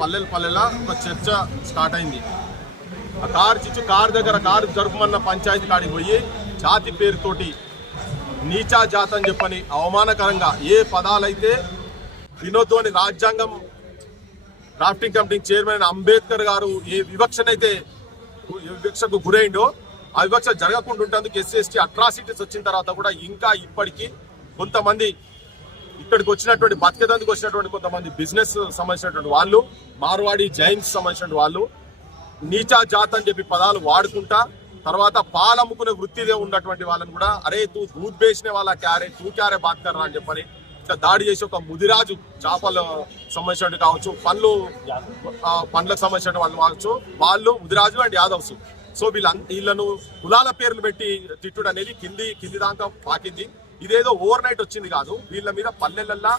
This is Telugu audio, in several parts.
పల్లెలు పల్లెల ఒక చర్చ స్టార్ట్ అయింది. ఆ కారు చిచ్చు కారు దగ్గర కారు జరుపుమన్న పంచాయతీ కాడికి పోయి జాతి పేరుతోటి నీచా జాత అని చెప్పని అవమానకరంగా ఏ పదాలైతే వినోద్ రాజ్యాంగం డ్రాఫ్టింగ్ కమిటీ చైర్మన్ అంబేద్కర్ గారు ఏ వివక్షనైతే వివక్షకు గురైండో ఆ వివక్ష జరగకుండా ఉండేందుకు ఎస్సీ ఎస్టీ అట్రాసిటీస్ వచ్చిన తర్వాత కూడా ఇంకా ఇప్పటికీ కొంతమంది ఇక్కడికి వచ్చినటువంటి బతికేదందుకు వచ్చినటువంటి కొంతమంది బిజినెస్ సంబంధించినటువంటి వాళ్ళు మార్వాడి జైన్స్ సంబంధించిన వాళ్ళు నీచా జాత్ అని చెప్పి పదాలు వాడుకుంటా తర్వాత పాలమ్ముకునే వృత్తిదే ఉన్నటువంటి వాళ్ళని కూడా అరే తూ దూద్ బేసిన వాళ్ళ క్యారే తూ క్యారే బాత్కర్రా అని చెప్పని ఇట్లా దాడి చేసి ఒక ముదిరాజు చేపలు సంబంధించినట్టు కావచ్చు పండ్లు పండ్లకు సంబంధించిన వాళ్ళు కావచ్చు వాళ్ళు ముదిరాజు అండ్ యాదవ్స్. సో వీళ్ళ వీళ్ళను కులాల పేర్లు పెట్టి తిట్టుడు అనేది కింది కింది దాకా పాకింది. ఇదేదో ఓవర్ నైట్ వచ్చింది కాదు. వీళ్ళ మీద పల్లెలల్లా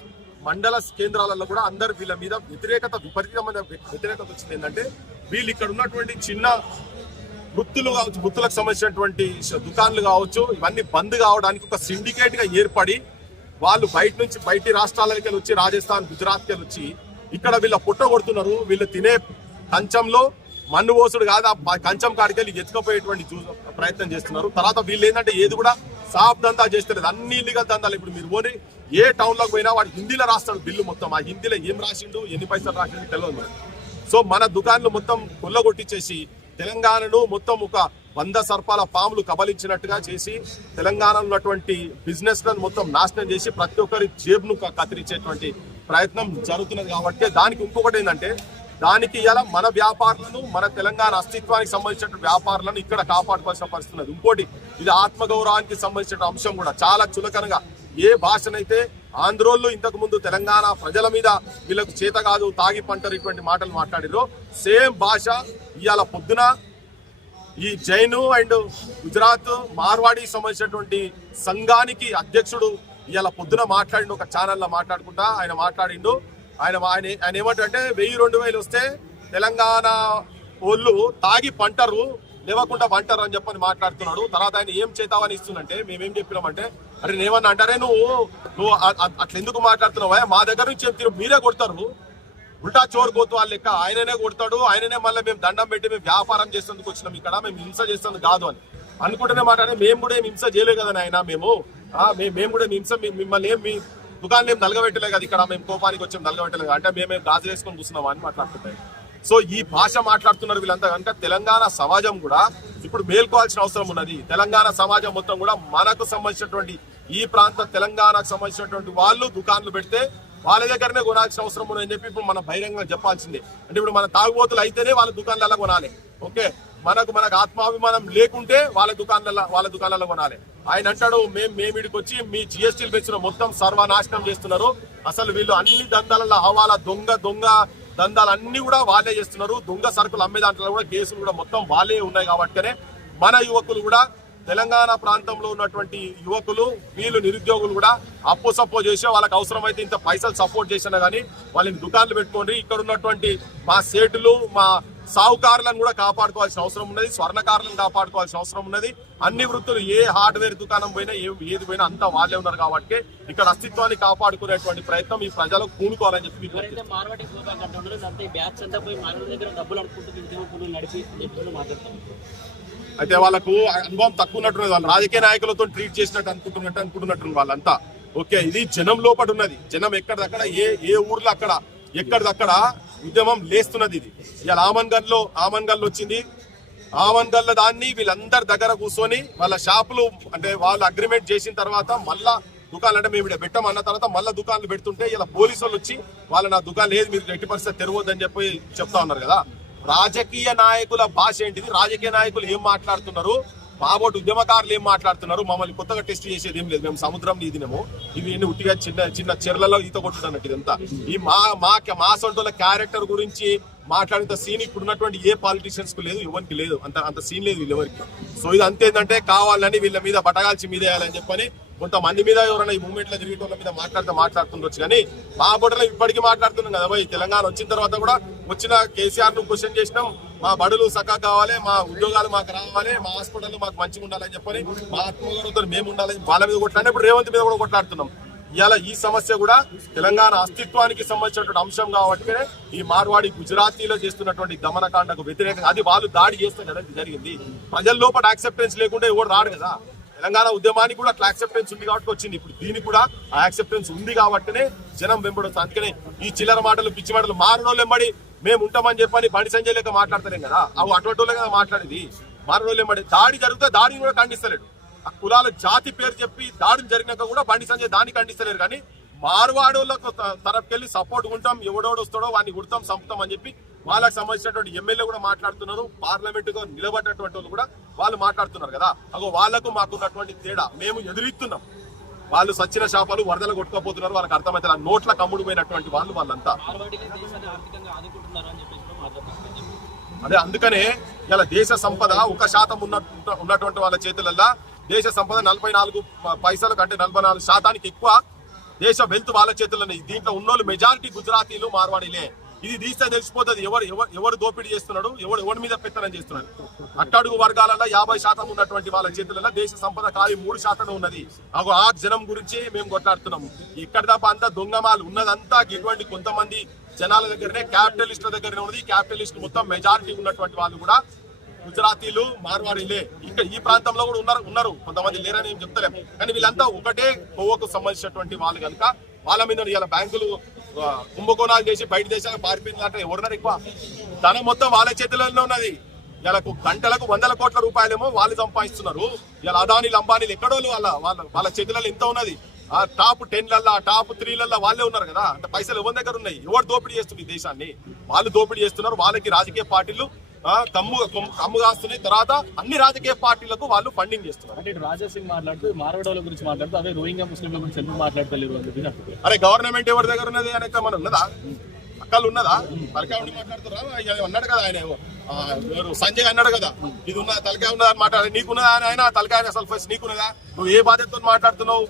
మండల కేంద్రాలలో కూడా అందరు వీళ్ళ మీద వ్యతిరేకత విపరీతమైన వ్యతిరేకత వచ్చింది. ఏంటంటే వీళ్ళు ఇక్కడ ఉన్నటువంటి చిన్న వృత్తులు కావచ్చు వృత్తులకు సంబంధించినటువంటి దుకాన్లు కావచ్చు ఇవన్నీ బంద్ కావడానికి ఒక సిండికేట్గా ఏర్పడి వాళ్ళు బయట నుంచి బయటి రాష్ట్రాలకి వచ్చి రాజస్థాన్ గుజరాత్కి వచ్చి ఇక్కడ వీళ్ళ పుట్ట కొడుతున్నారు. వీళ్ళు తినే కంచంలో మన్ను పోసుడు కాదు ఆ కంచం కాడికి వెళ్ళి ఎత్తుకపోయేటువంటి చూ- ప్రయత్నం చేస్తున్నారు. తర్వాత వీళ్ళు ఏంటంటే ఏది కూడా సాఫ్ దందా చేస్తలేదు. అన్ని ఇల్లీగల్ దందాలు ఇప్పుడు మీరు పోనీ ఏ టౌన్లోకి పోయినా వాడు హిందీలో రాస్తాడు బిల్లు మొత్తం. ఆ హిందీలో ఏం రాసిండు ఎన్ని పైసలు రాసిండు తెలియదు మనకి. సో మన దుకాన్లు మొత్తం కొల్లగొట్టించేసి తెలంగాణను మొత్తం ఒక వంద సర్పాల పాములు కబలించినట్టుగా చేసి తెలంగాణలో ఉన్నటువంటి బిజినెస్లను మొత్తం నాశనం చేసి ప్రతి ఒక్కరి జేబును కత్తిరించేటువంటి ప్రయత్నం జరుగుతున్నది కాబట్టి దానికి ఇంకొకటి ఏంటంటే దానికి ఇలా మన వ్యాపారులను మన తెలంగాణ అస్తిత్వానికి సంబంధించిన వ్యాపారులను ఇక్కడ కాపాడుకోవాల్సిన పరిస్థితి ఉన్నది. ఇంకోటి ఇది ఆత్మగౌరవానికి సంబంధించిన అంశం కూడా. చాలా చులకనగా ఏ భాషనైతే ఆంధ్రోళ్ళు ఇంతకు ముందు తెలంగాణ ప్రజల మీద వీళ్ళకు చేత కాదు తాగి పంటరు ఇటువంటి మాటలు మాట్లాడిరో సేమ్ భాష ఇవాళ పొద్దున ఈ జైను అండ్ గుజరాత్ మార్వాడికి సంబంధించినటువంటి సంఘానికి అధ్యక్షుడు ఇవాళ పొద్దున మాట్లాడిండు ఒక ఛానల్లో మాట్లాడుకుంటా ఆయన మాట్లాడిండు. ఆయన ఆయన ఆయన ఏమంటే వెయ్యి రెండు వేలు వస్తే తెలంగాణ వాళ్ళు తాగి పంటరు లేవకుండా పంటరు అని చెప్పని మాట్లాడుతున్నాడు. తర్వాత ఆయన ఏం చేతావని ఇస్తుందంటే మేమేం చెప్పినామంటే అరే నేమన్నా అంటారే నువ్వు నువ్వు అట్లా ఎందుకు మాట్లాడుతున్నావా మా దగ్గర నుంచి ఏం తిరుగు మీరే కొడతారు. ఉల్టా చోరు కోతు వాళ్ళ లెక్క ఆయననే కొడతాడు. ఆయననే మళ్ళీ మేము దండం పెట్టి మేము వ్యాపారం చేసేందుకు వచ్చినాం ఇక్కడ. మేము హింస చేసేందుకు కాదు అని. అనుకుంటేనే మాట్లాడే మేము కూడా ఏం హింస చేయలేదు కదా ఆయన మేము. మేము కూడా హింస మిమ్మల్ని ఏం మీ దుకాణం మేము నలగబెట్టలే కదా ఇక్కడ మేము కోపానికి వచ్చాం నలగబెట్టలేదు. అంటే మేమేం గాజు వేసుకొని కూర్చున్నాం అని మాట్లాడుతుంటాయి. సో ఈ భాష మాట్లాడుతున్నారు వీళ్ళంతా కనుక తెలంగాణ సమాజం కూడా ఇప్పుడు మేల్కోవాల్సిన అవసరం ఉన్నది. తెలంగాణ సమాజం మొత్తం కూడా మనకు సంబంధించినటువంటి ఈ ప్రాంత తెలంగాణకు సంబంధించినటువంటి వాళ్ళు దుకాన్లు పెడితే వాళ్ళ దగ్గరనే కొనాల్సిన అవసరం ఉందని చెప్పి ఇప్పుడు మనం బహిరంగంగా చెప్పాల్సిందే. అంటే ఇప్పుడు మన తాగుబోతులు అయితేనే వాళ్ళ దుకాణాలలో కొనాలి. ఓకే? మనకు మనకు ఆత్మాభిమానం లేకుంటే వాళ్ళ దుకాణాల వాళ్ళ దుకాణాలలో కొనాలి. ఆయన అంటాడు మేము మేమిడికి వచ్చి మీ జిఎస్టీలు పెంచిన మొత్తం సర్వనాశనం చేస్తున్నారు. అసలు వీళ్ళు అన్ని దందాలలో హవాల దొంగ దొంగ దందాలు అన్ని కూడా వాళ్ళే చేస్తున్నారు. దొంగ సరుకులు అమ్మే దాంట్లో కూడా కేసులు కూడా మొత్తం వాళ్ళే ఉన్నాయి కాబట్టినే మన యువకులు కూడా తెలంగాణ ప్రాంతంలో ఉన్నటువంటి యువకులు వీళ్ళు నిరుద్యోగులు కూడా అప్పు సపోర్ట్ చేసి వాళ్ళకి అవసరమైతే ఇంత పైసలు సపోర్ట్ చేసినా కానీ వాళ్ళని దుకాణాలు పెట్టుకోండి. ఇక్కడ ఉన్నటువంటి మా సేటులు మా సావుకారులను కూడా కాపాడుకోవాల్సిన అవసరం ఉన్నది స్వర్ణకారులను కాపాడుకోవాల్సిన అవసరం ఉన్నది. అన్ని వృత్తులు ఏ హార్డ్వేర్ దుకాణం పోయినా ఏ ఏది పోయినా అంతా వాళ్ళే ఉన్నారు కాబట్టి ఇక్కడ అస్తిత్వాన్ని కాపాడుకునేటువంటి ప్రయత్నం ఈ ప్రజలకు కూనుకోవాలని చెప్పి అయితే వాళ్ళకు అనుభవం తక్కువ ఉన్నట్టున్నది వాళ్ళు రాజకీయ నాయకులతో ట్రీట్ చేసినట్టు అనుకుంటున్నట్టు అనుకుంటున్నట్టు వాళ్ళంతా. ఓకే ఇది జనం లోపట ఉన్నది. జనం ఎక్కడిదక్కడ ఏ ఏ ఊర్లో అక్కడ ఎక్కడిదక్కడ ఉద్యమం లేస్తున్నది ఇది. ఇవాళ ఆమన్గల్లో ఆమన్గల్ వచ్చింది. ఆమన్గల్ దాన్ని వీళ్ళందరి దగ్గర కూర్చొని వాళ్ళ షాపులు అంటే వాళ్ళు అగ్రిమెంట్ చేసిన తర్వాత మళ్ళా దుకాణాలు అంటే మేము ఇక్కడ పెట్టమన్న తర్వాత మళ్ళీ దుకాణాలు పెడుతుంటే ఇలా పోలీసు వాళ్ళు వచ్చి వాళ్ళ నా దుకాణం లేదు మీరు ఎట్టి పరిస్థితి తెరవద్దని చెప్పి చెప్తా ఉన్నారు కదా. రాజకీయ నాయకుల భాష ఏంటిది? రాజకీయ నాయకులు ఏం మాట్లాడుతున్నారు? మాబోటి ఉద్యమకారులు ఏం మాట్లాడుతున్నారు? మమ్మల్ని కొత్తగా టెస్ట్ చేసేది ఏం లేదు. మేము సముద్రం నీదినము ఇవి ఎన్ని ఉట్టిగా చిన్న చిన్న చెర్లలో ఈత కొట్టున్నట్టు ఇదంతా. ఈ మా మా మా సొంటల క్యారెక్టర్ గురించి మాట్లాడేంత సీన్ ఇప్పుడు ఉన్నటువంటి ఏ పాలిటీషియన్స్కు లేదు ఎవరికి లేదు. అంత అంత సీన్ లేదు వీళ్ళెవరికి సో ఇది అంతేందంటే కావాలని వీళ్ళ మీద బటగాల్చి మీద వేయాలని చెప్పని కొంతమంది మీద ఎవరైనా ఈ మూమెంట్లో తిరిగేటోళ్ళ మీద మాట్లాడితే మాట్లాడుతుండొచ్చు కానీ మా బడులు ఇప్పటికీ మాట్లాడుతున్నాం కదా. తెలంగాణ వచ్చిన తర్వాత కూడా వచ్చిన కేసీఆర్ను క్వశ్చన్ చేసినాం. మా బడులు సకా కావాలి మా ఉద్యోగాలు మాకు రావాలి మా హాస్పిటల్ మాకు మంచిగా ఉండాలని చెప్పని మా ఆత్మగౌరవంతో మేము ఉండాలని వాళ్ళ మీద కొట్లాడిన ఇప్పుడు రేవంత్ మీద కూడా కొట్లాడుతున్నాం. ఇవాళ ఈ సమస్య కూడా తెలంగాణ అస్తిత్వానికి సంబంధించినటువంటి అంశం కాబట్టి ఈ మార్వాడి గుజరాతీలో చేస్తున్నటువంటి దమనకాండకు వ్యతిరేకంగా అది వాళ్ళు దాడి చేస్తే కదా జరిగింది. ప్రజల లోపల యాక్సెప్టెన్స్ లేకుండా ఎవరు రాడు కదా. తెలంగాణ ఉద్యమానికి కూడా అట్లా యాక్సెప్టెన్స్ ఉంది కాబట్టి వచ్చింది. ఇప్పుడు దీనికి కూడా ఆ యాక్సెప్టెన్స్ ఉంది కాబట్టినే జనం వెంబడొచ్చు అందుకనే ఈ చిల్లర మాటలు పిచ్చి మాటలు మారడం వెంబడి మేము ఉంటామని చెప్పని బండి సంజయ్ లేక మాట్లాడతలేం కదా. అవి అటువంటి వాళ్ళే కదా మాట్లాడేది. మారణోళ్ళు వెంబడి దాడి జరిగితే దాడిని కూడా ఖండిస్తలేడు. ఆ కులాల జాతి పేరు చెప్పి దాడులు జరిగినాక కూడా బండి సంజయ్ దాన్ని ఖండిస్తలేరు కానీ మార్వాడోళ్ళకు తరపుకెళ్ళి సపోర్ట్ ఉంటాం ఎవడోడు వస్తాడో వాడిని గుర్తాం సంపుతాం అని చెప్పి వాళ్ళకి సంబంధించినటువంటి ఎమ్మెల్యే కూడా మాట్లాడుతున్నారు. పార్లమెంట్గా నిలబడినటువంటి వాళ్ళు కూడా వాళ్ళు మాట్లాడుతున్నారు కదా. అగో వాళ్ళకు మాకున్నటువంటి తేడా. మేము ఎదురిస్తున్నాం. వాళ్ళు సచ్చిన శాపాలు వరదలు కొట్టుకోపోతున్నారు వాళ్ళకి అర్థమైతే ఆ నోట్ల కమ్ముడు పోయినటువంటి వాళ్ళు వాళ్ళంతా. అదే అందుకనే ఇలా దేశ సంపద ఒక శాతం ఉన్న ఉన్నటువంటి వాళ్ళ చేతులల్లా దేశ సంపద నలభై నాలుగు పైసల కంటే నలభై నాలుగు శాతానికి ఎక్కువ దేశ వెల్త్ వాళ్ళ చేతుల్లో దీంట్లో ఉన్నోళ్ళు మెజారిటీ గుజరాతీలు మార్వాడీలే. ఇది తీస్తే తెలిసిపోతుంది. ఎవరు ఎవరు ఎవరు దోపిడీ చేస్తున్నాడు? ఎవరు ఎవరి మీద పెత్తనం చేస్తున్నాడు? అట్టడుగు వర్గాలలో యాభై శాతం ఉన్నటువంటి వాళ్ళ చేతులలో దేశ సంపద ఖాళీ మూడు శాతం ఉన్నది. అగో ఆ జనం గురించి మేము కొట్లాడుతున్నాము. ఇక్కడ తప్ప అంతా దొంగమాలు ఉన్నదంతా ఇటువంటి కొంతమంది జనాల దగ్గరనే క్యాపిటలిస్టుల దగ్గరనే ఉన్నది. క్యాపిటలిస్ట్ మొత్తం మెజారిటీ ఉన్నటువంటి వాళ్ళు కూడా గుజరాతీలు మార్వాడీలే. ఇక్కడ ఈ ప్రాంతంలో కూడా ఉన్నారు ఉన్నారు. కొంతమంది లేరని ఏం కానీ వీళ్ళంతా ఒకటే కొవ్వకు సంబంధించినటువంటి వాళ్ళు కనుక వాళ్ళ మీద ఇలా బ్యాంకులు కుంభకోణాలు చేసి బయట దేశాలకు పారిపోయిందంటే ఎవరున్నారు ఎక్కువ? ధనం మొత్తం వాళ్ళ చేతులలో ఉన్నది. ఇలా గంటలకు వందల కోట్ల రూపాయలేమో వాళ్ళు సంపాదిస్తున్నారు. ఇలా అదానీలు అంబానీలు ఎక్కడో వాళ్ళ వాళ్ళ వాళ్ళ చేతులలో ఎంత ఉన్నది? ఆ టాప్ టెన్లల్లా టాప్ త్రీలల్లా వాళ్ళే ఉన్నారు కదా. అంటే పైసలు ఎవరి దగ్గర ఉన్నాయి? ఎవరు దోపిడీ చేస్తుంది ఈ దేశాన్ని? వాళ్ళు దోపిడీ చేస్తున్నారు. వాళ్ళకి రాజకీయ పార్టీలు కమ్ము కొమ్ము- కాస్తున్నాయి తర్వాత అన్ని రాజకీయ పార్టీలకు వాళ్ళు ఫండింగ్ చేస్తున్నారు. అంటే ఇటు రాజా సింగ్ మాట్లాడుతూ మారవడోల గురించి మాట్లాడుతూ అదే రోహింగ్యా ముస్లింల గురించి ఎందుకు మాట్లాడతలేరు. అరే గవర్నమెంట్ ఎవరి దగ్గర ఉన్నది అనే మన ఉన్నదా? అక్కలు ఉన్నదా? మాట్లాడుతురా ఇక అన్నాడు కదా ఆయన సంజయ్ అన్నాడు కదా. ఇది ఉన్న తలకాయ ఉన్నదా మాట్లాడే నీకున్నదా అని ఆయన? తలకాయ అసలు ఫస్ట్ నీకున్నదా? నువ్వు ఏ బాధ్యతతో మాట్లాడుతున్నావు?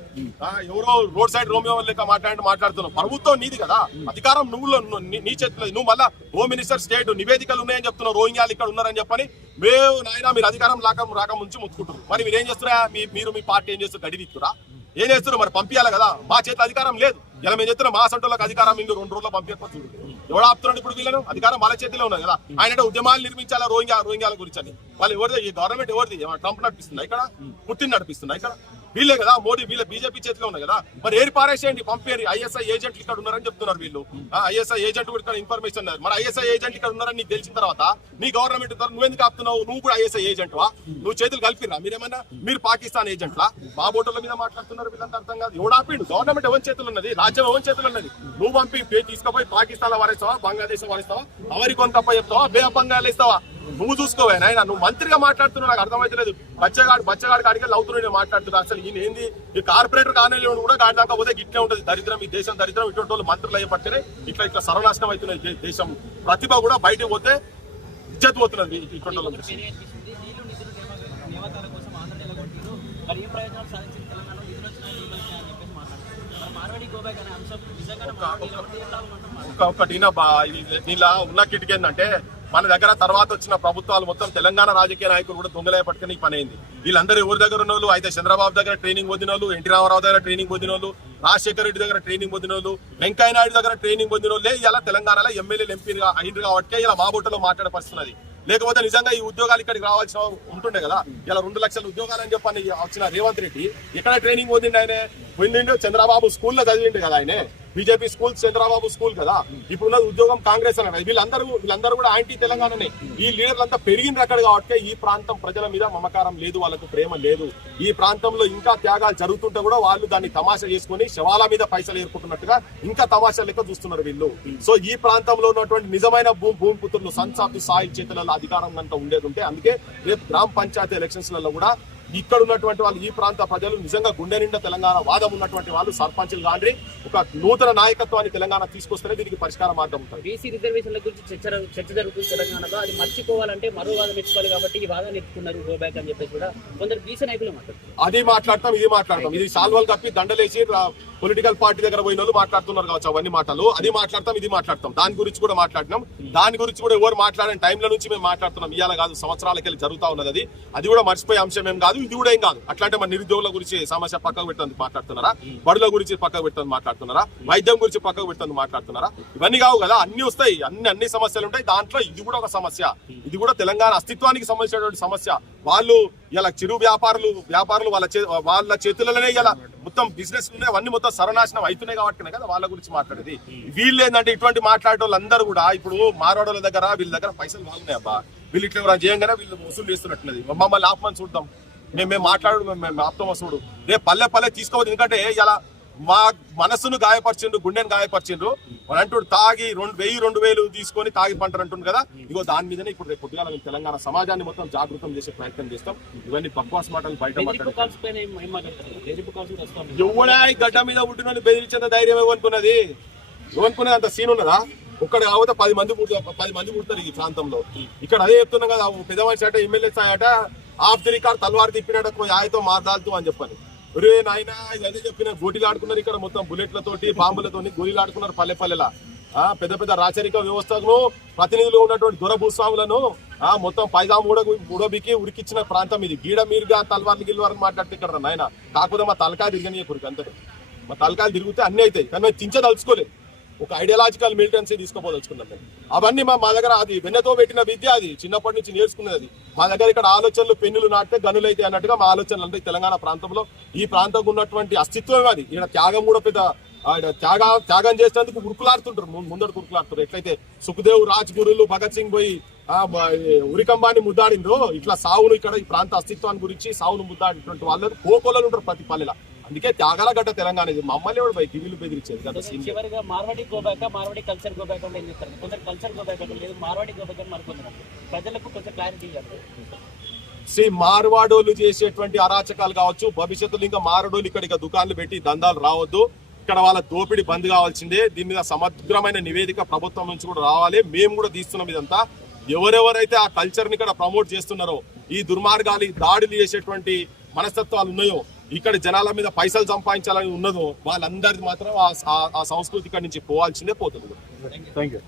ఎవరో రోడ్ సైడ్ రోమియో లెక్క మాట్లాడి మాట్లాడుతున్నావు. ప్రభుత్వం నీది కదా. అధికారం నువ్వు నీ- చేతిలో. నువ్వు మళ్ళా హోమ్ మినిస్టర్ స్టేట్ నివేదికలు ఉన్నాయని చెప్తున్నావు. రోహింగ్యాలు ఇక్కడ ఉన్నారని చెప్పని మేము నాయన మీరు అధికారం లాక రాక ముంచి ముత్తుకుంటారు మరి మీరు ఏం చేస్తున్నా? మీ మీరు మీ పార్టీ ఏం చేస్తారు గడివిస్తురా ఏం చేస్తున్నారు? మరి పంపించాలి కదా? మా చేతిలో అధికారం లేదు. ఇలా మేము చెప్తున్నాం మా సంటోళ్ళకి అధికారం ఇందు రెండు రోజుల్లో పంపించకపోతే ఎవడు ఆపుతున్నాడు ఇప్పుడు వీళ్ళను? అధికారం వాళ్ళ చేతిలో ఉన్నది కదా. ఆయన ఉద్యమాలు నిర్మించాలా రోహింగ్యా రోహింగ్యాల గురించి అని. వాళ్ళు ఎవరిది? ఈ గవర్నమెంట్ ఎవరిది? ట్రంప్ నడిపిస్తుందా ఇక్కడ? పుట్టిన్ నడిపిస్తుందా ఇక్కడ? వీళ్ళే కదా మోడీ వీళ్ళ బీజేపీ చేతిలో ఉన్నాయి కదా. మరి ఏరి పారేసేయండి పంపేరి ఐఎస్ఐ ఏజెంట్లు ఇక్కడ ఉన్నారని చెప్తున్నారు వీళ్ళు. ఐఎస్ఐ ఏజెంట్ కూడా ఇక్కడ ఇన్ఫర్మేషన్ ఉన్నారు మరి ఐఎస్ఐ ఏజెంట్ ఇక్కడ ఉన్నారని నీకు తెలిసిన తర్వాత నీ గవర్నమెంట్ నువ్వు నువ్వెందుకు ఆపుతున్నావు? నువ్వు కూడా ఐఎస్ఐ ఏజెంట్ వా? నువ్వు చేతులు కలిపిరా? మీరేమన్నా? మీరు పాకిస్తాన్ ఏజెంట్లా మా బోటర్ల మీద మాట్లాడుతున్నారు వీళ్ళంతా అర్థం కాదు. ఎవడు ఆపిండు? గవర్నమెంట్ ఎవరి చేతులు ఉన్నది? రాజ్యం ఎవరి చేతులు ఉన్నది? నువ్వు పంపి తీసుకుపోయి పాకిస్తాన్ వారేస్తావా? బంగ్లాదేశ్ వారేస్తావా? అవరి కొంత చెప్తావా? బే ఆఫ్ ఇస్తావా నువ్వు చూసుకోవే నాయన నువ్వు మంత్రిగా మాట్లాడుతున్నావు నాకు అర్థమవుతలేదు బచ్చగాడు బచ్చగాడికి అడిగి లవుతున్నాడు నేను మాట్లాడుతున్నా అసలు ఈయన ఏంది ఈ కార్పొరేటర్ కానేవాడు కూడా గాడి దాకా పోతే ఇట్లే ఉంటుంది దరిద్రం ఈ దేశం దరిద్రం ఇటువంటి వాళ్ళు మంత్రులు అయ్యే ఇట్లా ఇట్లా సర్వనాశనం అవుతున్నది దేశం ప్రతిభ కూడా బయటకు పోతే ఇజ్జత్ పోతున్నది ఇటువంటి వాళ్ళు నుంచి. ఒకటి దీనిలా ఉన్న కిటికీ ఏంటంటే మన దగ్గర తర్వాత వచ్చిన ప్రభుత్వాలు మొత్తం తెలంగాణ రాజకీయ నాయకులు కూడా దొంగలే పట్టుకుని పని అయింది వీళ్ళందరూ ఎవరి దగ్గర ఉన్న వాళ్ళు అయితే చంద్రబాబు దగ్గర ట్రైనింగ్ పొందిన వాళ్ళు ఎన్టీ రామారావు దగ్గర ట్రైనింగ్ పొందిన వాళ్ళు రాజశేఖర రెడ్డి దగ్గర ట్రైనింగ్ పొందిన వాళ్ళు వెంకయ్య నాయుడు దగ్గర ట్రైనింగ్ పొందిన వాళ్ళే ఇలా తెలంగాణలో ఎమ్మెల్యేలు ఎంపీలుగా అయింది కాబట్టి ఇలా మా బొట్టలో మాట్లాడే పరిస్థితున్నది లేకపోతే నిజంగా ఈ ఉద్యోగాలు ఇక్కడికి రావాల్సిన ఉంటుండే కదా? ఇలా రెండు లక్షల ఉద్యోగాలు అని చెప్పని వచ్చిన రేవంత్ రెడ్డి ఎక్కడ ట్రైనింగ్ పొందిండు ఆయన? పొందిండు చంద్రబాబు స్కూల్లో చదివిండు కదా ఆయన? బీజేపీ స్కూల్ చంద్రబాబు స్కూల్ కదా? ఇప్పుడు ఉన్నది ఉద్యోగం కాంగ్రెస్ అనే వీళ్ళందరూ వీళ్ళందరూ కూడా యాంటీ తెలంగాణనే. ఈ లీడర్లు అంతా పెరిగింది అక్కడ కాబట్టి ఈ ప్రాంతం ప్రజల మీద మమకారం లేదు వాళ్ళకు ప్రేమ లేదు. ఈ ప్రాంతంలో ఇంకా త్యాగాలు జరుగుతుంటే కూడా వాళ్ళు దాన్ని తమాషా చేసుకుని శవాల మీద పైసలు ఏర్పడుతున్నట్టుగా ఇంకా తమాషా లెక్క చూస్తున్నారు వీళ్ళు. సో ఈ ప్రాంతంలో ఉన్నటువంటి నిజమైన భూ భూమి భూమిపుత్రులు సన్స్ ఆఫ్ ది సాయిల్ చేతులలో అధికారం కనుక ఉండేది ఉంటే అందుకే రేపు గ్రామ పంచాయతీ ఎలక్షన్స్లలో కూడా ఇక్కడ ఉన్నటువంటి వాళ్ళు ఈ ప్రాంత ప్రజలు నిజంగా గుండె నిండా తెలంగాణ వాదం ఉన్నటువంటి వాళ్ళు సర్పంచులు కానీ ఒక నూతన నాయకత్వాన్ని తెలంగాణ తీసుకొస్తేనే దీనికి పరిష్కార మార్గం ఉంటుంది. బీసీ రిజర్వేషన్ల గురించి చర్చ చర్చ జరుగుతుంది తెలంగాణలో. అది మర్చిపోవాలంటే మరో వాదం ఎత్తుకోవాలి కాబట్టి ఈ వాదన ఎత్తుకున్నారు గోబ్యాక్ అని చెప్పేసి కూడా కొందరు బీసీ నాయకులు మాట్లాడుతున్నారు. అది మాట్లాడతాం ఇది మాట్లాడతాం. ఇది సాల్వల్ కప్పి దండలేసి పొలిటికల్ పార్టీ దగ్గర పోయిన వాళ్ళు మాట్లాడుతున్నారు కావచ్చు అవన్నీ మాటలు. అది మాట్లాడతాం ఇది మాట్లాడతాం. దాని గురించి కూడా మాట్లాడినాం. దాని గురించి కూడా ఎవరు మాట్లాడిన టైంల నుంచి మేము మాట్లాడుతున్నాం. ఇవాళ కాదు సంవత్సరాలకి వెళ్ళి జరుగుతా ఉన్నది అది. అది కూడా మర్చిపోయే అంశం ఏం కాదు. ఇది కూడా ఏం కాదు. అట్లాంటి మన నిరుద్యోగుల గురించి సమస్య పక్కకు పెట్టడానికి మాట్లాడుతున్నారా? బడుల గురించి పక్కకు పెట్టడానికి మాట్లాడుతున్నారా? వైద్యం గురించి పక్కకు పెట్టడానికి మాట్లాడుతున్నారా? ఇవన్నీ కావు కదా. అన్ని వస్తాయి. అన్ని అన్ని సమస్యలు ఉంటాయి. దాంట్లో ఇది కూడా ఒక సమస్య. ఇది కూడా తెలంగాణ అస్తిత్వానికి సంబంధించినటువంటి సమస్య. వాళ్ళు ఇలా చిరు వ్యాపారులు వ్యాపారులు వాళ్ళ చే- వాళ్ళ చేతులలోనే ఇలా మొత్తం బిజినెస్ ఉన్నాయి. అవన్నీ మొత్తం సర్వనాశనం అవుతున్నాయి కాబట్టి కదా వాళ్ళ గురించి మాట్లాడేది. వీళ్ళు ఏంటంటే ఇటువంటి మాట్లాడే వాళ్ళందరూ కూడా ఇప్పుడు మారవాడల దగ్గర వీళ్ళ దగ్గర పైసలు బాగున్నాయి అబ్బా వీళ్ళు ఇట్లా ఎవరైనా చేయంగానే వీళ్ళు వసూలు చేస్తున్నట్టున్నది. మమ్మల్ని ఆపమని చూద్దాం. మేము మేము మాట్లాడు మేము మేము ఆపుతామో చూడు. రేపు పల్లె పల్లె తీసుకోవద్దు. ఎందుకంటే ఇలా మా మనసును గాయపరిచిండ్రు గుండెని గాయపరిచిండ్రు. అంటుడు తాగి రెండు వెయ్యి రెండు వేలు తీసుకొని తాగి పంటారు అంటుండ్రు కదా. ఇగో దాని మీదనే ఇప్పుడు రేపు పొద్దుగాల మేము తెలంగాణ సమాజాన్ని మొత్తం జాగృతం చేసే ప్రయత్నం చేస్తాం. ఇవన్నీ బక్వాస్ మాటలు బయట ఎవడా ఈ గడ్డ మీద ఉంటున్నది బెదిరించేంత ధైర్యం ఏమనుకున్నది ఏమనుకున్నది అంత సీన్ ఉన్నదా? ఒక్కడ కాకపోతే పది మంది పది మంది పుడతారు ఈ ప్రాంతంలో. ఇక్కడ అదే చెప్తున్నా కదా పెద్ద మనిషి అట ఎమ్మెల్యే స్థాయి అట ఆఫ్ ది రికార్డ్ తలవారు తిప్పినట్టు ఆయతో మాట్లాడుతూ అని చెప్పని. ఒరే నాయనా ఇది చెప్పిన గోటీలు ఆడుకున్నారు ఇక్కడ మొత్తం బుల్లెట్లతోటి బాంబులతోటి గోళీలు ఆడుకున్నారు పల్లె పల్లెలా. ఆ పెద్ద పెద్ద రాచరిక వ్యవస్థను ప్రతినిధులు ఉన్నటువంటి దొరభూస్వాములను ఆ మొత్తం పైజాము కూడా ఉడబికి ఉరికిచ్చిన ప్రాంతం ఇది. గీడ మీరుగా తల్వార్లు గిల్వారని మాట్లాడితే ఇక్కడ నాయన. కాకపోతే మా తలకాయ తిరిగని కురికి అంతే. మా తలకాయలు తిరిగితే అన్ని అవుతాయి. కానీ మేము తించదలుచుకోలేదు ఒక ఐడియాలజికల్ మిలిటెన్సీ తీసుకోపోదలుచుకున్నాం మేము. అవన్నీ మా మా దగ్గర అది వెన్నతో పెట్టిన విద్య అది. చిన్నప్పటి నుంచి నేర్చుకునేది అది. మా దగ్గర ఇక్కడ ఆలోచనలు పెన్నులు నాటితే గనులైతే అన్నట్టుగా మా ఆలోచనలు అంటే తెలంగాణ ప్రాంతంలో ఈ ప్రాంతం ఉన్నటువంటి అస్తిత్వమే అది. ఇక్కడ త్యాగం కూడా పెద్ద ఆయన త్యాగ త్యాగం చేసినందుకు ఉరుకులాడుతుంటారు. ముందడు ఉరుకులాడుతారు ఎట్లయితే సుఖదేవ్ రాజ్ గురులు భగత్ సింగ్ పోయి ఉరికంబాన్ని ముద్దాడిందో ఇట్లా సావును ఇక్కడ ఈ ప్రాంత అస్తిత్వాన్ని గురించి సావును ముద్దాడినటువంటి వాళ్ళు కోకోలలో ఉంటారు ప్రతి పల్లెల. అందుకే త్యాగాల గడ్డ తెలంగాణ ఇది. మమ్మల్ని కూడా పోయి గివిలు బెదిరించేది? కదా సీన్ చివరిగా Marwadi go back Marwadi culture go back అంటే ఏం చెప్తారు కొందరు కల్చర్ గోబ్యాక్ అంటే లేదు మార్వాడి గోబ్యాక్ అని మరికొందరు ప్రజలకు కొంచెం క్లారిటీ ఇవ్వాలి. శ్రీ మార్వాడోలు చేసేటువంటి అరాచకాలు కావచ్చు భవిష్యత్తులో ఇంకా మారడోలు ఇక్కడ ఇక దుకాన్లు పెట్టి దందాలు రావద్దు. ఇక్కడ వాళ్ళ దోపిడీ బంద్ కావాల్సిందే. దీని మీద సమగ్రమైన నివేదిక ప్రభుత్వం నుంచి కూడా రావాలి. మేము కూడా తీస్తున్నాం ఇదంతా. ఎవరెవరైతే ఆ కల్చర్ని ఇక్కడ ప్రమోట్ చేస్తున్నారో ఈ దుర్మార్గాలు దాడులు చేసేటువంటి మనస్తత్వాలు ఉన్నాయో ఇక్కడ జనాల మీద పైసలు సంపాదించాలని ఉన్నదో వాళ్ళందరిది మాత్రం ఆ- సంస్కృతి ఇక్కడ నుంచి పోవాల్సిందే పోతుంది. Thank you